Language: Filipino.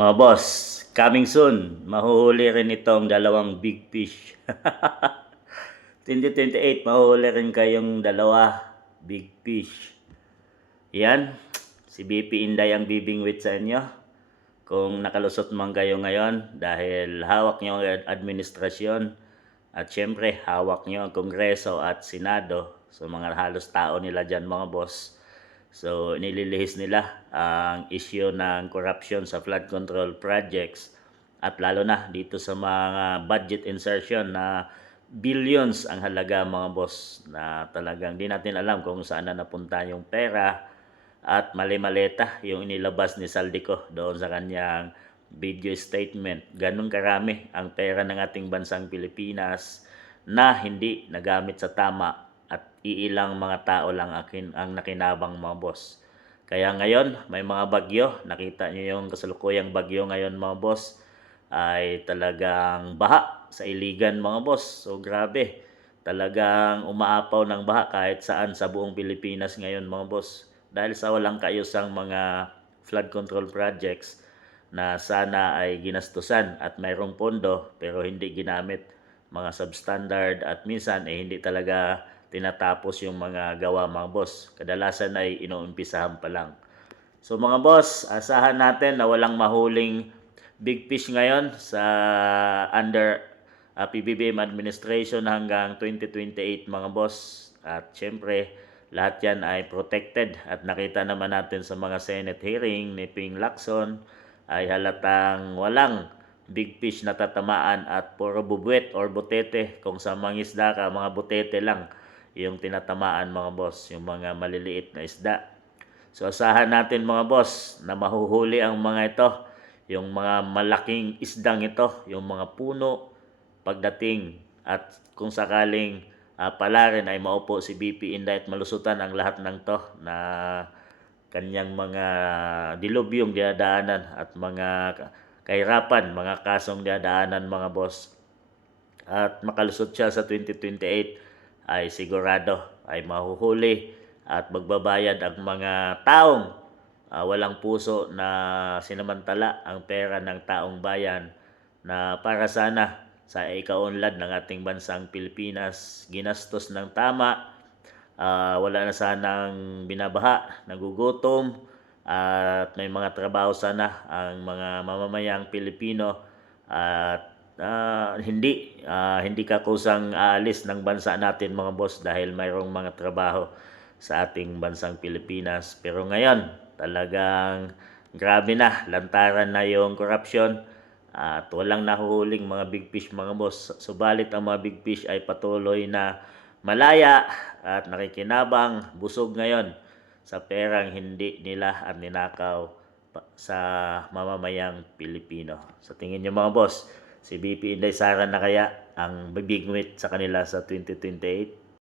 Mga boss, coming soon, mahuhuli rin itong dalawang big fish. 2028, mahuhuli rin kayong dalawa big fish. Yan, si BP Inday ang bibingwit sa inyo. Kung nakalusot man kayo ngayon dahil hawak nyo ang administrasyon at syempre hawak nyo ang Kongreso at Senado. So mga halos tao nila dyan mga boss. So nililihis nila ang issue ng corruption sa flood control projects at lalo na dito sa mga budget insertion na billions ang halaga mga boss na talagang di natin alam kung saan na napunta yung pera at mali-maleta yung inilabas ni Saldico doon sa kanyang video statement. Ganun karami ang pera ng ating bansang Pilipinas na hindi nagamit sa tama at iilang mga tao lang ang nakinabang mga boss. Kaya ngayon, may mga bagyo. Nakita nyo yung kasalukuyang bagyo ngayon mga boss ay talagang baha sa Iligan mga boss. So grabe. Talagang umaapaw ng baha kahit saan sa buong Pilipinas ngayon mga boss. Dahil sa walang kaayusang mga flood control projects na sana ay ginastusan at mayroong pondo pero hindi ginamit, mga substandard at minsan hindi talaga tinatapos yung mga gawa mga boss. Kadalasan ay inuumpisahan pa lang. So mga boss, asahan natin na walang mahuling big fish ngayon sa under PBBM administration hanggang 2028 mga boss. At syempre, lahat yan ay protected at nakita naman natin sa mga Senate hearing ni Ping Lacson ay halatang walang big fish na tatamaan at puro bubuet or butete. Kung sa mga isda ka, mga butete lang yung tinatamaan mga boss, yung mga maliliit na isda. So asahan natin mga boss na mahuhuli ang mga ito, yung mga malaking isdang ito, yung mga puno pagdating at kung sakaling pala rin ay maupo si BP Inday at malusutan ang lahat ng to na kanyang mga dilubyong dinadaanan at mga kahirapan, mga kasong dinadaanan mga boss. At makalusot siya sa 2028 ay sigurado ay mahuhuli at magbabayad ang mga taong walang puso na sinamantala ang pera ng taong bayan na para sana sa ikaunlad ng ating bansang Pilipinas ginastos ng tama, wala na sanang binabaha, nagugutom at may mga trabaho sana ang mga mamamayang Pilipino at hindi ka kusang aalis ng bansa natin mga boss dahil mayroong mga trabaho sa ating bansang Pilipinas. Pero ngayon, talagang grabe na, lantaran na yung corruption at walang nahuhuling mga big fish mga boss. Subalit ang mga big fish ay patuloy na malaya at nakikinabang, busog ngayon sa perang hindi nila at ninakaw sa mamamayang Pilipino. Sa tingin nyo mga boss, si BP Inday Sara na kaya ang bibigwit sa kanila sa 2028?